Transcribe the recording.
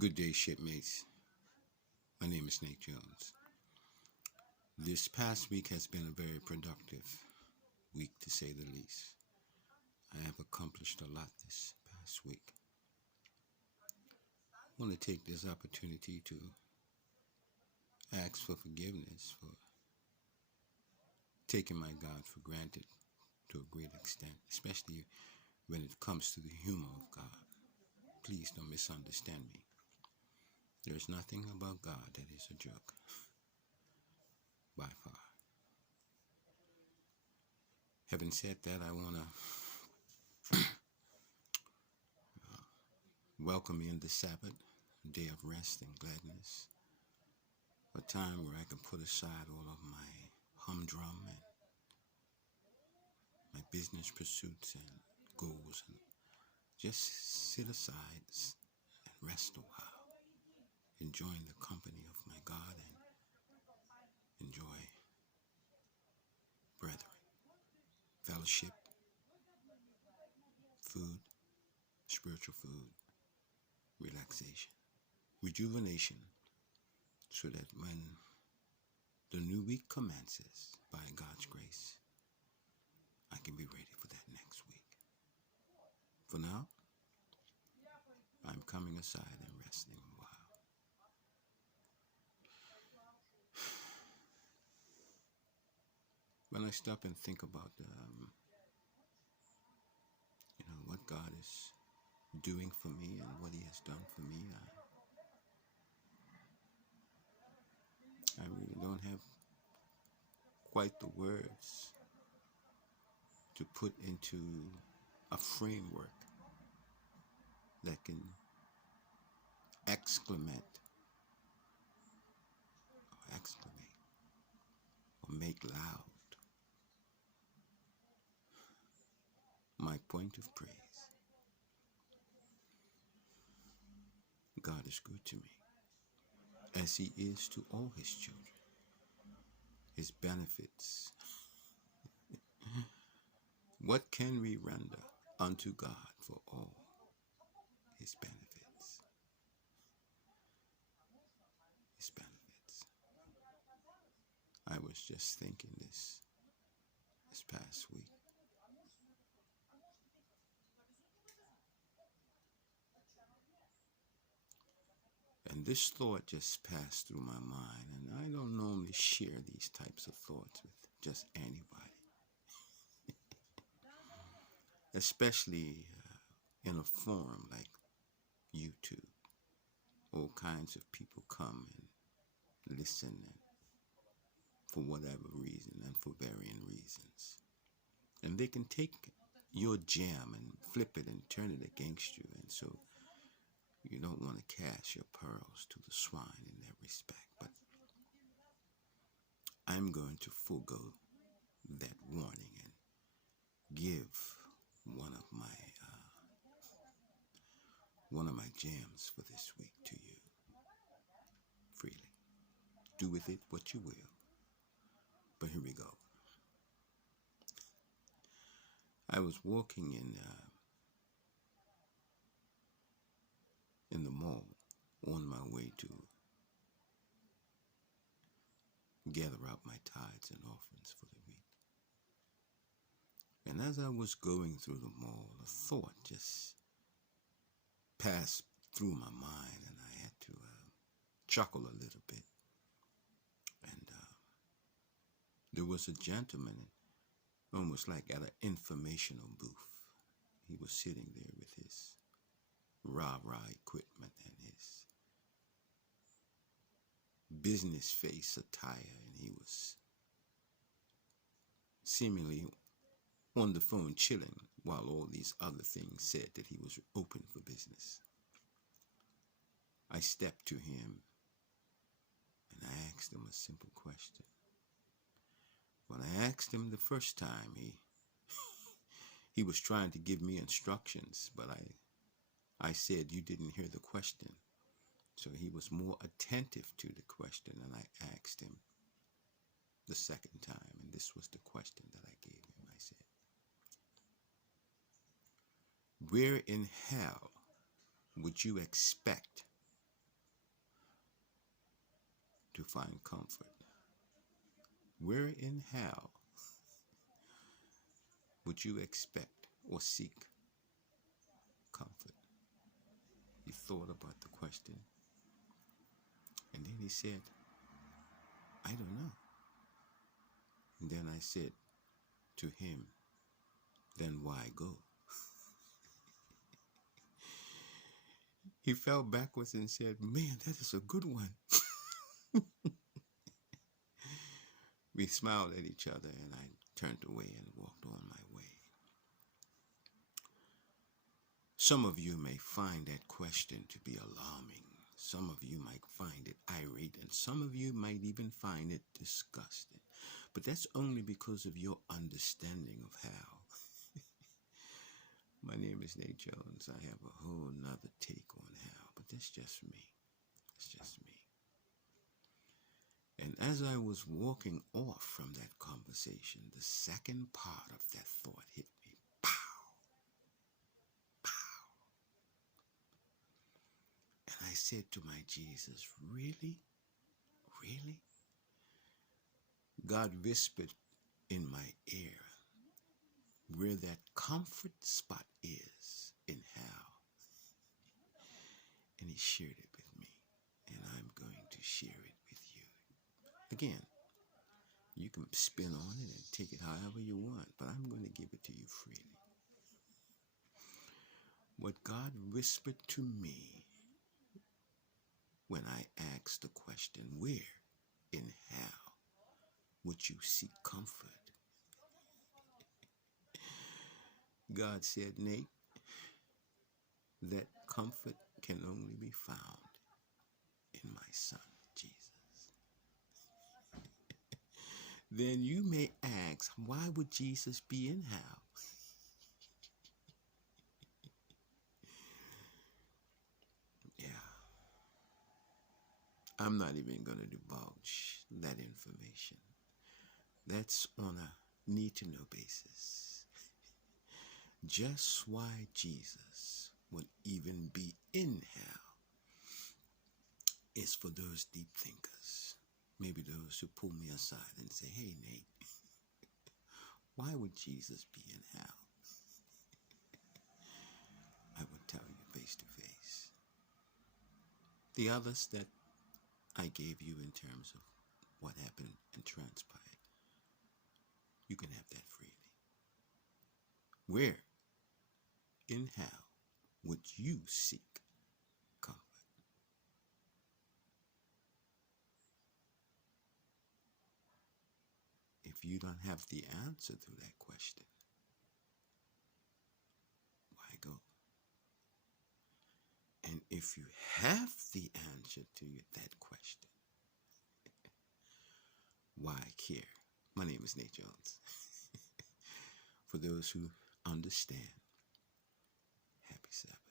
Good day, shipmates. My name is Nate Jones. This past week has been a very productive week, to say the least. I have accomplished a lot this past week. I want to take this opportunity to ask for forgiveness for taking my God for granted to a great extent, especially when it comes to the humor of God. Please don't misunderstand me. There's nothing about God that is a joke, by far. Having said that, I want to welcome in the Sabbath, day of rest and gladness, a time where I can put aside all of my humdrum and my business pursuits and goals and just sit aside and rest a while, enjoying the company of my God and enjoy brethren, fellowship, food, spiritual food, relaxation, rejuvenation, so that when the new week commences, by God's grace, I can be ready for that next week. For now, I'm coming aside and resting a while. When I stop and think about what God is doing for me and what He has done for me, I really don't have quite the words to put into a framework that can exclamate or make loud my point of praise. God is good to me, as He is to all His children. His benefits. What can we render unto God for all His benefits? His benefits. I was just thinking this past week. And this thought just passed through my mind, and I don't normally share these types of thoughts with just anybody, especially in a forum like YouTube. All kinds of people come and listen, and for whatever reason and for varying reasons. And they can take your gem and flip it and turn it against you, and so you don't want to cast your pearls to the swine in that respect. But I'm going to forego that warning and give one of my gems for this week to you freely. Do with it what you will. But here we go. I was walking in the mall on my way to gather up my tithes and offerings for the week. And as I was going through the mall, a thought just passed through my mind, and I had to chuckle a little bit. And there was a gentleman, almost like at an informational booth. He was sitting there with his rah-rah equipment and his business face attire, and he was seemingly on the phone chilling while all these other things said that he was open for business. I stepped to him and I asked him a simple question. When I asked him the first time, he was trying to give me instructions, but I said, "You didn't hear the question." So he was more attentive to the question, and I asked him the second time, and this was the question that I gave him. I said, "Where in hell would you expect to find comfort? Where in hell would you expect or seek comfort? He thought about the question, and then he said, I don't know. And then I said to him, then why go? He fell backwards and said, man, that is a good one. We smiled at each other, and I turned away and walked on my way. Some of you may find that question to be alarming. Some of you might find it irate, and some of you might even find it disgusting. But that's only because of your understanding of how. My name is Nate Jones. I have a whole nother take on how, but that's just me. That's just me. And as I was walking off from that conversation, the second part of that thought hit me. Pow! Pow! And I said to my Jesus, really? Really? God whispered in my ear where that comfort spot is in hell. And he shared it with me. And I'm going to share it with you. Again, you can spin on it and take it however you want, but I'm going to give it to you freely. What God whispered to me when I asked the question, where in hell would you seek comfort? God said, Nate, that comfort can only be found in my son, Jesus. Then you may ask, why would Jesus be in hell? Yeah. I'm not even going to divulge that information. That's on a need-to-know basis. Just why Jesus would even be in hell is for those deep thinkers. Maybe those who pull me aside and say, hey, Nate, why would Jesus be in hell? I would tell you face to face. The others that I gave you in terms of what happened and transpired, you can have that freely. Where in hell would you seek comfort? If you don't have the answer to that question, why go? And if you have the answer to that question, why care? My name is Nate Jones. For those who understand, happy Sabbath.